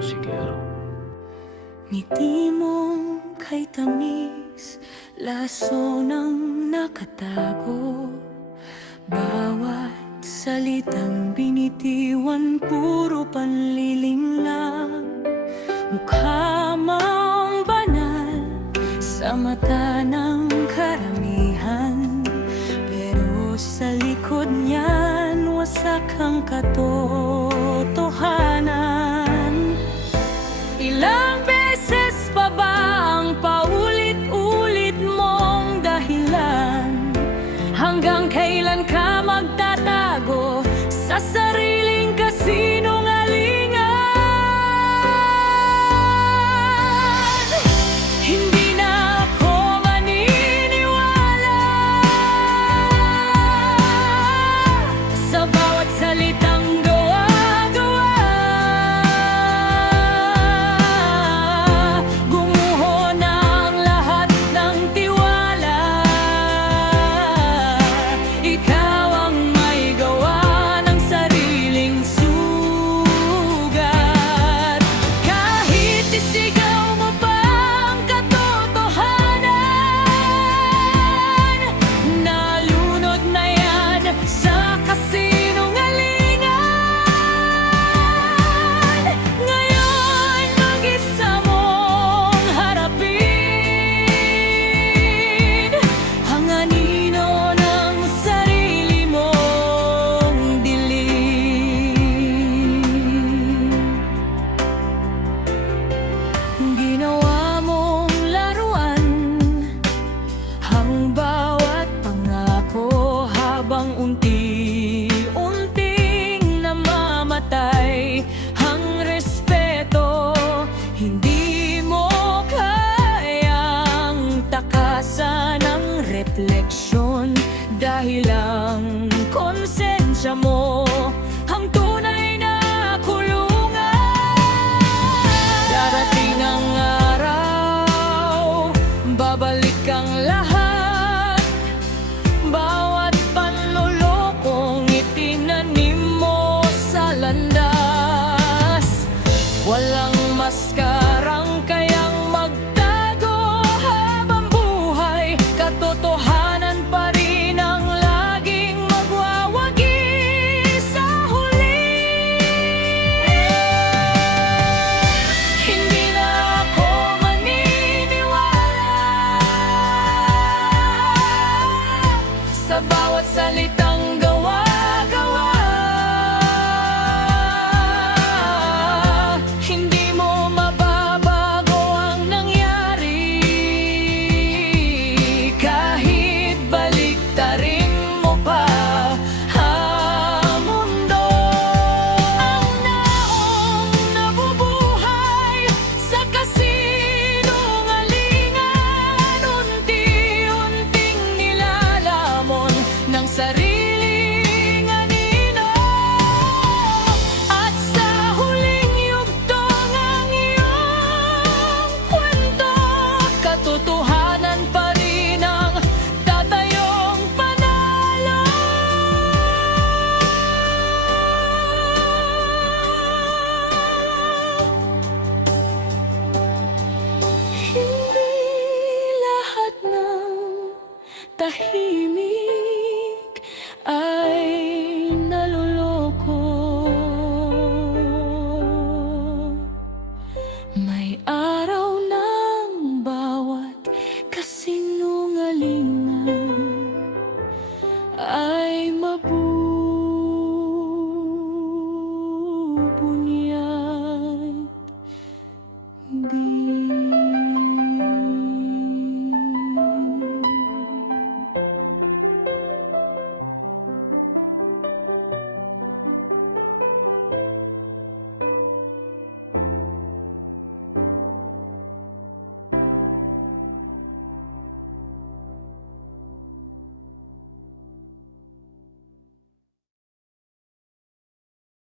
musikero. Ngiti mong kay tamis, laso ng nakatago. Bawat salitang binitiwan, puro panliling lang. Mukha mang banal sa mata ng karamihan, pero sa likod niyan, wasak ang katotohanan. Ilang beses pa ba ang paulit-ulit mong dahilan? Hanggang kailan ka magtatago sa sariling kasinungalingan? Hindi na ako maniniwala sa bawat salitang gawa-gawa. Gumuho na ang lahat ng tiwala. Ikaw ang may gawa ng sariling sugat. Kahit isigaw mo pa ang katotohanan, nalunod na yan sa kasinungalingan. Ngayon mag-isa mong harapin ang anino ng sarili mong dilim. Ginawa mong laruan ang bawat pangako, habang unti-unting namamatay ang respeto. Hindi mo kayang takasan ang refleksyon, dahil ang konsensya mo ang tunay na kulungan. Darating ang araw, babalik ang lahat. Bawat panlulokong itinanim mo sa landas, walang maskarang kayang magtago habang buhay. Katotohanan pa rin ang laging magwawagi sa huli. Hindi na ako maniniwala sa bawat salitang gawa-gawa. Hindi mo mababago ang nangyari, kahit baliktarin mo pa ang mundo. Ang naong nabubuhay sa kasinungalingan, unti-unting nilalamon ng sariling anino. At sa huling yugtong ang iyong kwento, katotohanan pa rin ang tatayong panalo. Hindi lahat ng tahimik ay naluloko. May